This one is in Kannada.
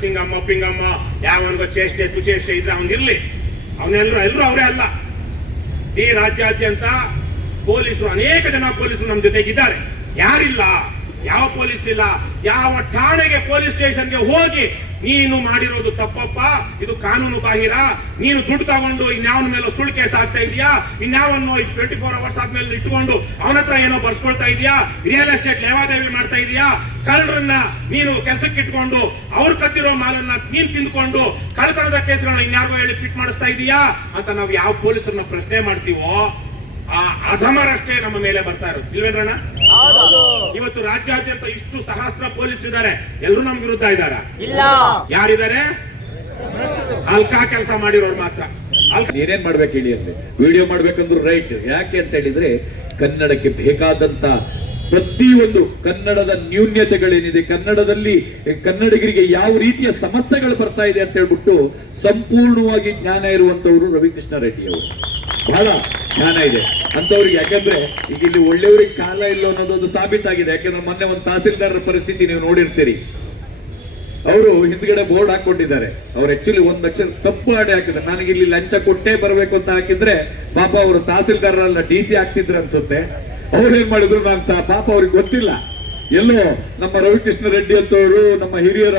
ಸಿಂಗಮ್ಮ ಪಿಂಗಮ್ಮ ಯಾವನಿಗೋ ಚೇಷ್ಟೆ ಕುಚೇಷ್ಟೆ ಇದ್ರೆ ಅವನಿರ್ಲಿ, ಎಲ್ಲರೂ ಅವರೇ ಅಲ್ಲ. ಈ ರಾಜ್ಯಾದ್ಯಂತ ಪೊಲೀಸರು, ಅನೇಕ ಜನ ಪೊಲೀಸರು ನಮ್ಮ ಜೊತೆಗಿದ್ದಾರೆ. ಯಾರಿಲ್ಲ? ಯಾವ ಪೊಲೀಸ್ ಇಲ್ಲ. ಯಾವ ಠಾಣೆಗೆ ಪೊಲೀಸ್ ಸ್ಟೇಷನ್ಗೆ ಹೋಗಿ ನೀನು ಮಾಡಿರೋದು ತಪ್ಪಪ್ಪ, ಇದು ಕಾನೂನು ಬಾಹಿರ, ನೀನು ದುಡ್ಡು ತಗೊಂಡು ಇನ್ಯಾವನ ಮೇಲೆ ಸುಳ್ಳು ಕೇಸ್ ಆಗ್ತಾ ಇದೆಯಾ, ಇನ್ಯಾವನ್ನು 24 hours ಆದ್ಮೇಲೆ ಇಟ್ಕೊಂಡು ಅವನ ಹತ್ರ ಏನೋ ಬರ್ಸ್ಕೊಳ್ತಾ ಇದೆಯಾ, ರಿಯಲ್ ಎಸ್ಟೇಟ್ ಲೇವಾದೇವಿ ಮಾಡ್ತಾ ಇದೆಯಾ, ಕಳ್ಳರನ್ನ ನೀನು ಕೆಲಸಕ್ಕೆ ಇಟ್ಕೊಂಡು ಅವ್ರು ಕತ್ತಿರೋ ಮಾಲನ್ನ ನೀನ್ ತಿಂದ್ಕೊಂಡು ಕಳ್ತನದ ಕೇಸ್ಗಳನ್ನ ಇನ್ಯಾರಿಗೋ ಹೇಳಿ ಫಿಟ್ ಮಾಡಿಸ್ತಾ ಇದೀಯಾ ಅಂತ ನಾವು ಯಾವ ಪೊಲೀಸರನ್ನ ಪ್ರಶ್ನೆ ಮಾಡ್ತೀವೋ ಆ ಅಧಮರಷ್ಟೇ ನಮ್ಮ ಮೇಲೆ ಬರ್ತಾ ಇರೋದು. ಇಲ್ವೇನ್ರಣ್ಣ? ಇವತ್ತು ರಾಜ್ಯಾದ್ಯಂತ ಇಷ್ಟು ಸಹಸ್ರ ಪೊಲೀಸ್ ಇದ್ದಾರೆ, ಎಲ್ಲರೂ ನಮ್ ವಿರುದ್ಧ ಇದ್ದಾರ? ಯಾರಿದ್ದಾರೆ? ಅಲ್ಕಾ ಕೆಲಸ ಮಾಡಿರೋರು ಮಾತ್ರ. ನೀನೇನ್ ಮಾಡ್ಬೇಕು ಹೇಳಿ ಅಂದ್ರೆ, ವಿಡಿಯೋ ಮಾಡ್ಬೇಕಂದ್ರು ರೈಟ್. ಯಾಕೆ ಅಂತ ಹೇಳಿದ್ರೆ ಕನ್ನಡಕ್ಕೆ ಬೇಕಾದಂತ ಪ್ರತಿಯೊಂದು ಕನ್ನಡದ ನ್ಯೂನ್ಯತೆಗಳೇನಿದೆ, ಕನ್ನಡದಲ್ಲಿ ಕನ್ನಡಿಗರಿಗೆ ಯಾವ ರೀತಿಯ ಸಮಸ್ಯೆಗಳು ಬರ್ತಾ ಇದೆ ಅಂತ ಹೇಳ್ಬಿಟ್ಟು ಸಂಪೂರ್ಣವಾಗಿ ಜ್ಞಾನ ಇರುವಂತವರು ರವಿಕೃಷ್ಣ ರೆಡ್ಡಿ ಅವರು. ಬಹಳ ಜ್ಞಾನ ಇದೆ ಅಂತವ್ರಿಗೆ. ಯಾಕಂದ್ರೆ ಈಗ ಇಲ್ಲಿ ಒಳ್ಳೆಯವ್ರಿಗೆ ಕಾಲ ಇಲ್ಲ ಅನ್ನೋದೊಂದು ಸಾಬೀತಾಗಿದೆ. ಯಾಕಂದ್ರೆ ಮೊನ್ನೆ ಒಂದು ತಹಸೀಲ್ದಾರರ ಪರಿಸ್ಥಿತಿ ನೀವು ನೋಡಿರ್ತೀರಿ. ಅವರು ಹಿಂದ್ಗಡೆ ಬೋರ್ಡ್ ಹಾಕೊಂಡಿದ್ದಾರೆ. ಅವ್ರು ಆಕ್ಚುಲಿ 1 ಲಕ್ಷ ತಪ್ಪು ಆಡಿ ಹಾಕಿದ್ದಾರೆ. ನನಗೆ ಇಲ್ಲಿ ಲಂಚ ಕೊಟ್ಟೇ ಬರಬೇಕು ಅಂತ ಹಾಕಿದ್ರೆ ಪಾಪ ಅವರು ತಹಸೀಲ್ದಾರಲ್ಲ DC ಆಗ್ತಿದ್ರು ಅನ್ಸುತ್ತೆ. ಅವ್ರು ಏನ್ ಮಾಡಿದ್ರು ನಾನು ಪಾಪ ಅವ್ರಿಗೆ ಗೊತ್ತಿಲ್ಲ. ಎಲ್ಲೋ ನಮ್ಮ ರವಿಕೃಷ್ಣ ರೆಡ್ಡಿ ಅಂತವರು ನಮ್ಮ ಹಿರಿಯರ